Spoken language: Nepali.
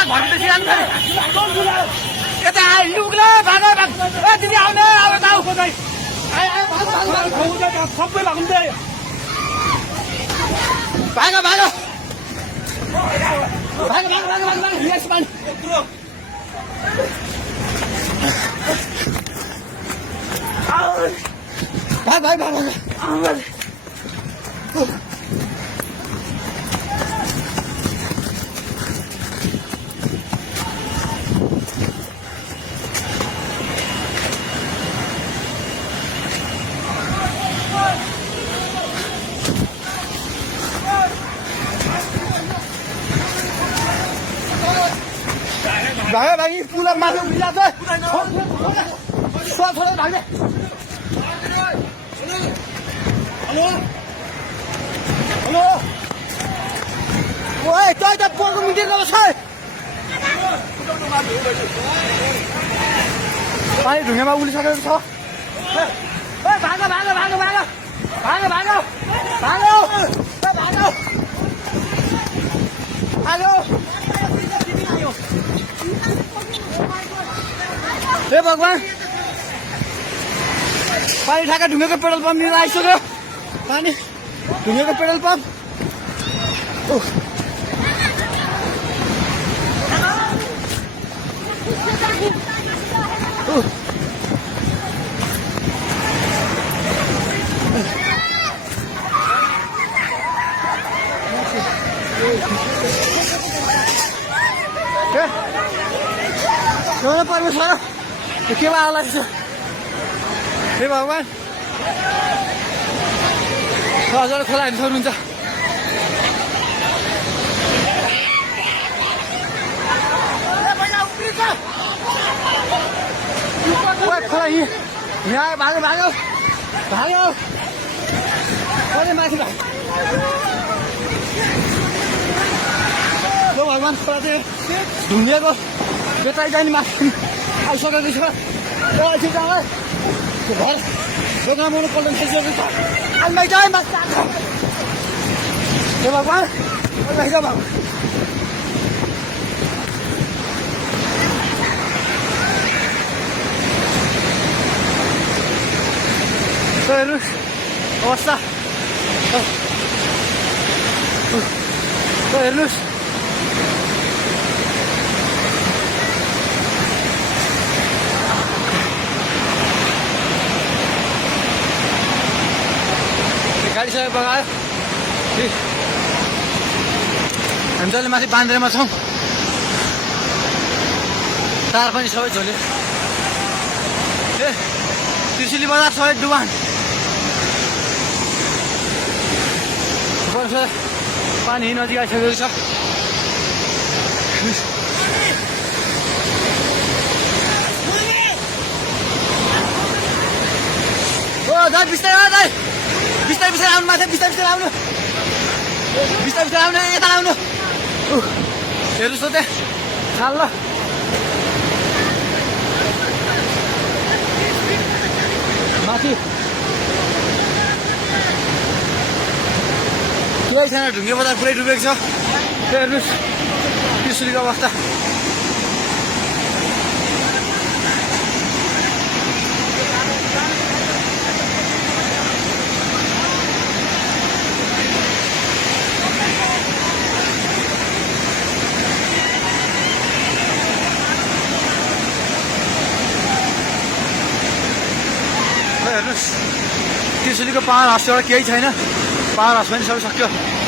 पुरा घरदेखि आउनु यता लुग्ला भाग भाग ए दिदी आउने अब गाउँ खोजाइ सबै भाग्दै भाग भाग भाग भाग भाग भाग भाग यस मान भाग भाग भाग भागे भागी पुला माथि उभिला छ छोरा भाग्ने हेलो हेलो ओए तै त पोको मिटिङ गर्छ पानी ढुङ्गामा उलिसकेको छ ए भाग भाग भाग भाग भाग भाग भाग भाग हेलो हे भगवान पानी ठाका ढुङ्गेको पेट्रोल पम्प लिएर आइसक्यो पानी ढुङ्गेको पेट्रोल पम्प परमेश्वर के आला हे भगवान हजुर खोला हेर्नु सक्नुहुन्छ खोला यहाँ भाग्यो भाग्यो भाग्यो कहिले माथि भाग्यो भगवान खोला चाहिँ ढुङ्गेको बेटाइ जाने माथि आइसकेको छ एकछिन घर दोकानमा पल्टन खाइसकेको छ आइमाइ जाए माथि हे भगवान भगवान हेर्नुहोस् अवस्था हेर्नुहोस् गाडी सबै बगायो हामी जसले माथि बान्द्रेमा छौँ तार पनि सबै झोल्यो ए त्रिशुली बजार सबै डुबान पानी नजिक आइसकेको छ ओ दाइ बिस्तारै दाइ बिस्तारै बिस्तारै आउनु माथि बिस्तारै बिस्तारै आउनु बिस्तारै बिस्तारै आउनु यता आउनु हेर्नुहोस् त त्यहाँ खाल ल माथि केही छैन ढुङ्गे बजार पुरै डुबेको छ हेर्नुहोस् त्रिशुलीको अवस्था हेर्नुहोस् त्रिशुलीको पावर हाउसबाट केही छैन पावर हाउस पनि सबै सक्यो